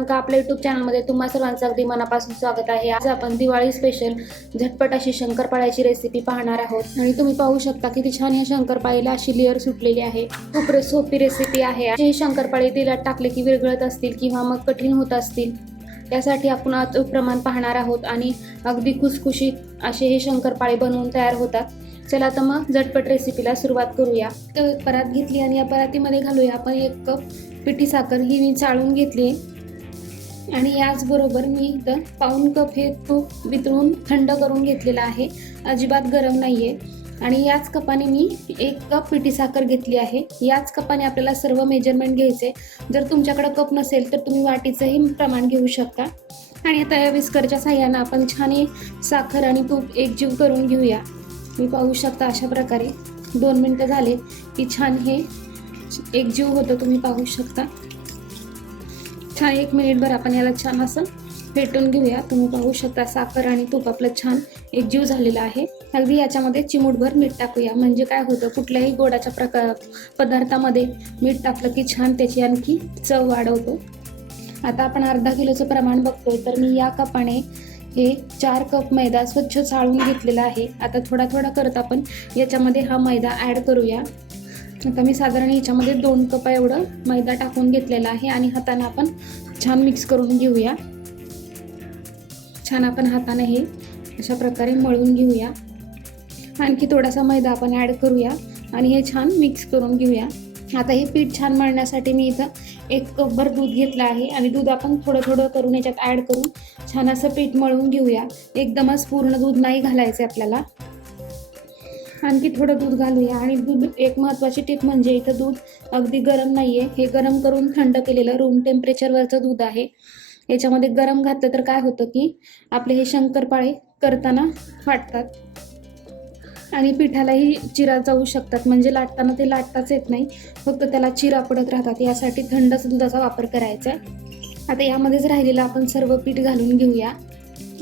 मित्रांनो, आपल्या यूट्यूब चॅनलमध्ये तुम्हा सर्वांचं अगदी मनापासून स्वागत आहे। आज आपण दिवाळी स्पेशल झटपट अशी शंकरपाळ्याची रेसिपी पाहणार आहोत आणि तुम्ही पाहू शकता किती छान या शंकरपाळीला अशी लेअर सुटलेली आहे। खूप सोपी रेसिपी आहे। ही शंकरपाळी तेलात टाकले की विरघळत असतील किंवा मग कठीण होत असतील, त्यासाठी आपण आज प्रमाण पाहणार आहोत आणि अगदी खुसखुशीत असे हे शंकरपाळे बनवून तयार होतात। चला तर मग झटपट रेसिपीला सुरुवात करूया। तर परात घेतली आणि या परातीमध्ये घालूया आपण 1 कप पिठी साखर। ही मी चाळून घेतली आणि याचबरोबर मी इथं पाऊण कप हे तूप वितळून थंड करून घेतलेला आहे, अजिबात गरम नाहीये। आणि याच कपाने मी 1 कप पिठी साखर घेतली आहे। याच कपाने आपल्याला सर्व मेजरमेंट घ्यायचे। जर तुमच्याकडे कप नसेल तर तुम्ही वाटीचंही प्रमाण घेऊ शकता। आणि आता या विस्करच्या साह्याने आपण छान साखर आणि तूप एकजीव करून घेऊया। मी पाहू शकता अशा प्रकारे 2 मिनिटं झाले की छान हे एकजीव होतं, तुम्ही पाहू शकता। छान 1 मिनिटभर आपण याला छान असं फेटून घेऊया। तुम्ही पाहू शकता साखर आणि तूप आपलं छान एकजीव झालेलं आहे। अगदी याच्यामध्ये चिमूटभर मीठ टाकूया, म्हणजे काय होतं, कुठल्याही गोडाच्या पदार्थामध्ये मीठ टाकलं की छान त्याची आणखी चव वाढवतो। आता आपण अर्धा किलोचं प्रमाण बघतोय, तर मी या कपाने हे 4 कप मैदा स्वच्छ चाळून घेतलेला आहे। आता थोडा थोडा करत आपण याच्यामध्ये हा मैदा ॲड करूया। आता मी साधारण याच्यामध्ये 2 कप एवढं मैदा टाकून घेतलेला आहे आणि हाताने आपण छान मिक्स करून घेऊया। छान आपण हाताने हे अशा प्रकारे मळून घेऊया। आणखी थोडासा मैदा आपण ॲड करूया आणि हे छान मिक्स करून घेऊया। आता हे पीठ छान मळण्यासाठी मी इथं 1 कपभर दूध घेतलं आहे आणि दूध आपण थोडं थोडं करून याच्यात ॲड करून छान असं पीठ मळून घेऊया। एकदमच पूर्ण दूध नाही घालायचं आपल्याला, आणखी थोडं दूध घालूया। आणि दूध, एक महत्त्वाची टिप म्हणजे इथं दूध अगदी गरम नाहीये, हे गरम करून थंड केलेलं रूम टेम्परेचरवरचं दूध आहे। याच्यामध्ये गरम घातलं तर काय होतं की आपले हे शंकरपाळे करताना फाटतात आणि पिठालाही चिरा जाऊ शकतात, म्हणजे लाटताना ते लाटताच येत नाही, फक्त त्याला चिरा पडत राहतात। यासाठी थंडच दुधाचा वापर करायचा आहे। आता यामध्येच राहिलेलं आपण सर्व पीठ घालून घेऊया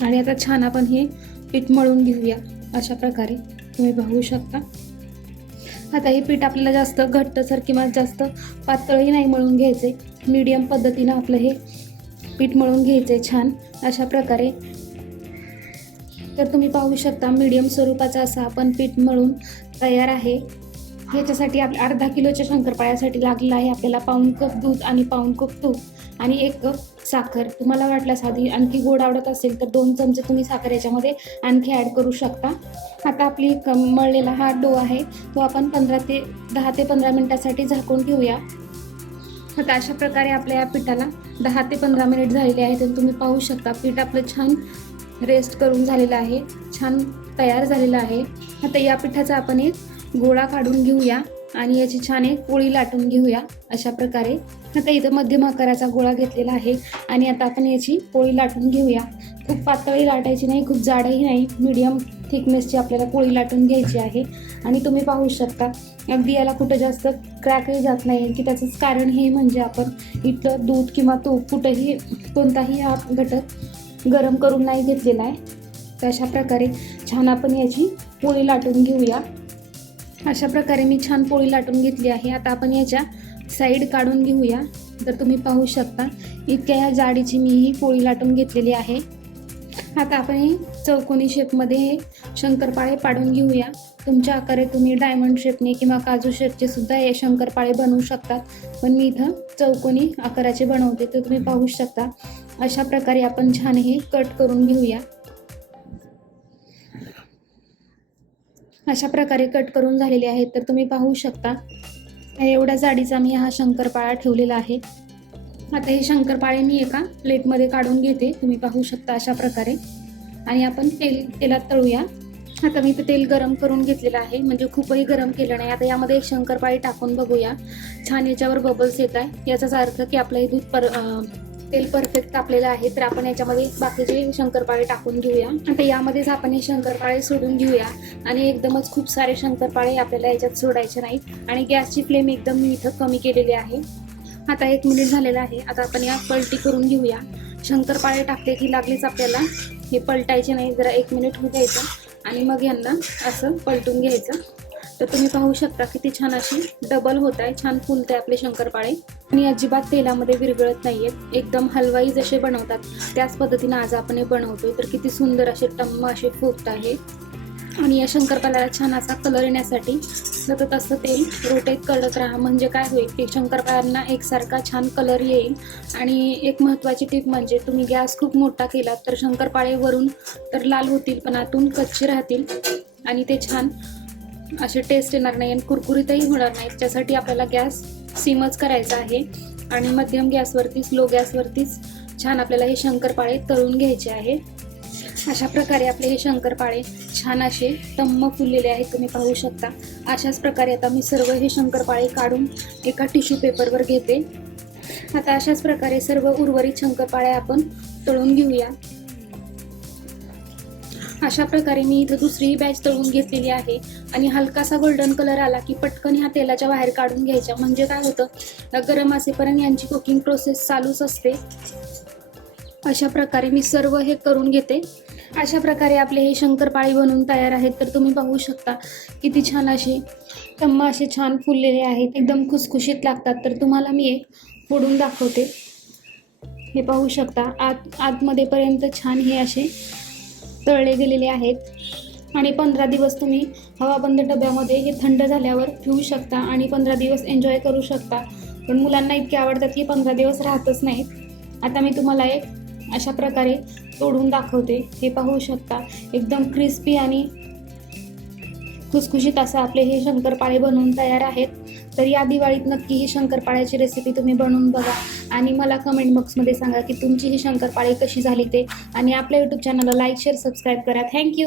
आणि आता छान आपण हे पीठ मळून घेऊया अशा प्रकारे, तुम्ही पाहू शकता। आता हे पीठ आपल्याला जास्त घट्टसर किंवा जास्त पातळही नाही मळून घ्यायचे, मीडियम पद्धतीनं आपलं हे पीठ मळून घ्यायचे छान अशा प्रकारे। तर तुम्ही पाहू शकता मीडियम स्वरूपाचा असा आपण पीठ मळून तयार आहे। ह्याच्यासाठी आपल्या अर्धा किलोच्या शंकरपाळ्यासाठी लागलेलं आहे आपल्याला पाऊण कप दूध आणि पाऊण कप तूप आणि 1 कप साखर। तुम्हाला वाटल्यास आधी आणखी गोड आवडत असेल तर 2 चमचे तुम्ही साखर याच्यामध्ये आणखी ॲड करू शकता। आता आपली मळलेला हा डो आहे तो आपण 10 ते 15 मिनिटासाठी झाकून ठेवूया। आता अशा प्रकारे आपल्या या पिठाला 10 ते 15 मिनिट झालेले आहेत आणि तुम्ही पाहू शकता पीठ आपलं छान रेस्ट करून झालेलं आहे, छान तयार झालेलं आहे। आता या पिठाचा आपण एक गोळा काढून घेऊया आणि याची छान एक पोळी लाटून घेऊया अशा प्रकारे। आता इथं मध्यम आकाराचा गोळा घेतलेला आहे आणि आता आपण याची पोळी लाटून घेऊया। खूप पातळही लाटायची नाही, खूप जाडही नाही, मीडियम थिकनेसची आपल्याला पोळी लाटून घ्यायची आहे। आणि तुम्ही पाहू शकता अगदी याला कुठं जास्त क्रॅकही जात नाही, की त्याचंच कारण हे म्हणजे आपण इथलं दूध किंवा तूप कुठंही कोणताही हा घटक गरम करून नाही घेतलेला आहे। तर अशा प्रकारे छान आपण याची पोळी लाटून घेऊया। अशा प्रकारे मी छान पोळी लाटून घेतली आहे। आता आपण याच्या साईड काढून घेऊया। तर तुम्ही पाहू शकता इतक्या या जाडीची मी ही पोळी लाटून घेतलेली आहे। आता आपण हे चौकोनी शेपमध्ये हे शंकरपाळे पाडून घेऊया। तुमच्या आकारे तुम्ही डायमंड शेपने किंवा काजू शेपचे सुद्धा हे शंकरपाळे बनवू शकतात, पण मी इथं चौकोनी आकाराचे बनवते। तर तुम्ही पाहू शकता अशा प्रकारे आपण छान हे कट करून घेऊया। अशा प्रकारे कट करून झालेले आहेत। तर तुम्ही पाहू शकता एवढ्या जाडीचा मी हा शंकरपाळा ठेवलेला आहे। आता हे शंकरपाळे मी एका प्लेटमध्ये काढून घेते, तुम्ही पाहू शकता अशा प्रकारे। आणि आपण तेलात तळूया। आता मी तेल गरम करून घेतलेलं आहे, म्हणजे खूपही गरम केलं नाही। आता यामध्ये एक शंकरपाळी टाकून बघूया। छान याच्यावर बबल्स येत आहे, याचाच अर्थ की आपलं हे तेल परफेक्ट तापलेलं आहे। तर आपण याच्यामध्ये बाकीचे शंकरपाळे टाकून घेऊया। आता यामध्येच आपण हे शंकरपाळे सोडून घेऊया आणि एकदमच खूप सारे शंकरपाळे आपल्याला याच्यात सोडायचे नाहीत। आणि गॅसची फ्लेम एकदम मी इथं कमी केलेली आहे। आता 1 मिनिट झालेला आहे। आता आपण या पलटी करून घेऊया। शंकरपाळे टाकले की लागलीच आपल्याला हे पलटायचे नाही, जरा 1 मिनिट होऊ द्यायचं आणि मग यांना असं पलटून घ्यायचं। तर तुम्ही पाहू शकता किती छान अशी डबल होत आहे, छान फुलते आपले शंकरपाळे आणि अजिबात तेलामध्ये विरघळत नाहीयेत. एकदम हलवाई जसे बनवतात त्याच पद्धतीने आज आपण हे बनवतोय. तर किती सुंदर असे टम्म असे फुगत आहे आणि या शंकरपाळ्याला छान असा कलर येण्यासाठी सतत असं तेल रोटेट करत राहा. म्हणजे काय होईल की शंकरपाळ्यांना एकसारखा छान कलर येईल. आणि एक महत्त्वाची टिप म्हणजे तुम्ही गॅस खूप मोठा केला तर शंकरपाळे वरून तर लाल होतील पण आतून कच्चे राहतील आणि ते छान असे टेस्ट येणार नाही आणि कुरकुरीतही होणार नाही. त्यासाठी आपल्याला गॅस सिमच करायचा आहे आणि मध्यम गॅसवरती, स्लो गॅसवरतीच छान आपल्याला हे शंकरपाळे तळून घ्यायचे आहे. अशा प्रकारे आपले हे शंकरपाळे छान असे टम्म फुललेले आहेत, तुम्ही पाहू शकता. अशाच प्रकारे आता मी सर्व हे शंकरपाळे काढून एका टिश्यू पेपरवर घेते. आता अशाच प्रकारे सर्व उर्वरित शंकरपाळे आपण तळून घेऊया. अशा प्रकारे मी इथं दुसरीही बॅच तळून घेतलेली आहे आणि हलकासा गोल्डन कलर आला की पटकन ह्या तेलाच्या बाहेर काढून घ्यायच्या. म्हणजे काय होतं, गरम असेपर्यंत यांची कुकिंग प्रोसेस चालूच असते. अशा प्रकारे मी सर्व हे करून घेते. अशा प्रकारे आपले हे शंकरपाळे बनवून तयार आहेत. तर तुम्ही पाहू शकता किती छान असे टम्म असे छान फुललेले आहेत, एकदम खुसखुशीत लागतात. तर तुम्हाला मी एक फोडून दाखवते. हे पाहू शकता आतमध्येपर्यंत छान हे असे तळले गेलेले आहेत आणि 15 दिवस तुम्ही हवाबंद डब्यामध्ये हे थंड झाल्यावर ठेवू शकता आणि 15 दिवस एन्जॉय करू शकता. पण मुलांना इतके आवडतात की 15 दिवस राहतच नाहीत. आता मी तुम्हाला एक अशा प्रकारे तोडून दाखवते. हे पाहू शकता एकदम क्रिस्पी आणि खुसखुशीत असं आपले हे शंकरपाळे बनवून तयार आहेत. तर या दिवाळीत नक्की ही शंकरपाळ्याची रेसिपी तुम्ही बनवून बघा आणि मला कमेंट बॉक्समध्ये सांगा की तुमची ही शंकरपाळे कशी झाली ते. आणि आपल्या यूट्यूब चॅनलला लाईक, शेअर, सबस्क्राईब करा. थँक्यू.